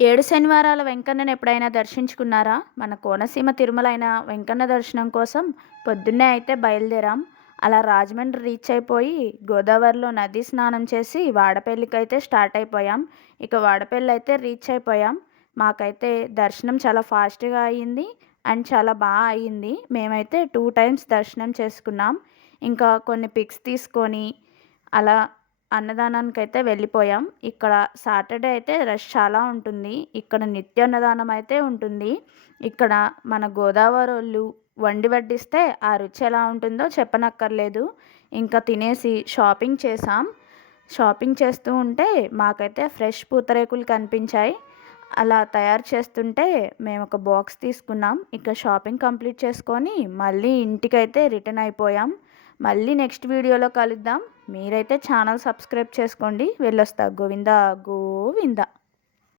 ఏడు శనివారాల వెంకన్నను ఎప్పుడైనా దర్శించుకున్నారా? మన కోనసీమ తిరుమల అయిన వెంకన్న దర్శనం కోసం పొద్దున్నే అయితే బయలుదేరాం. అలా రాజమండ్రి రీచ్ అయిపోయి గోదావరిలో నది స్నానం చేసి వాడపల్లికైతే స్టార్ట్ అయిపోయాం. ఇక వాడపల్లి అయితే రీచ్ అయిపోయాం. మాకైతే దర్శనం చాలా ఫాస్ట్‌గా అయ్యింది. అండ్ చాలా అయింది. మేమైతే 2 టైమ్స్ దర్శనం చేసుకున్నాం. ఇంకా కొన్ని పిక్స్ తీసుకొని అలా అన్నదానానికైతే వెళ్ళిపోయాం. ఇక్కడ సాటర్‌డే అయితే రష్ చాలా ఉంటుంది. ఇక్కడ నిత్య అన్నదానం అయితే ఉంటుంది. ఇక్కడ మన గోదావరోళ్ళు వండి వడ్డిస్తే ఆ రుచి ఎలా ఉంటుందో చెప్పనక్కర్లేదు. ఇంకా తినేసి షాపింగ్ చేశాం. షాపింగ్ చేస్తూ ఉంటే మాకైతే ఫ్రెష్ పూతరేకులు కనిపించాయి. అలా తయారు చేస్తుంటే మేమొక బాక్స్ తీసుకున్నాం. ఇక షాపింగ్ కంప్లీట్ చేసుకొని మళ్ళీ ఇంటికైతే రిటర్న్ అయిపోయాం. మళ్ళీ నెక్స్ట్ వీడియోలో కలుద్దాం. మీరైతే ఛానల్ సబ్స్క్రైబ్ చేసుకోండి. వెళ్ళొస్తా. గోవిందా గోవిందా.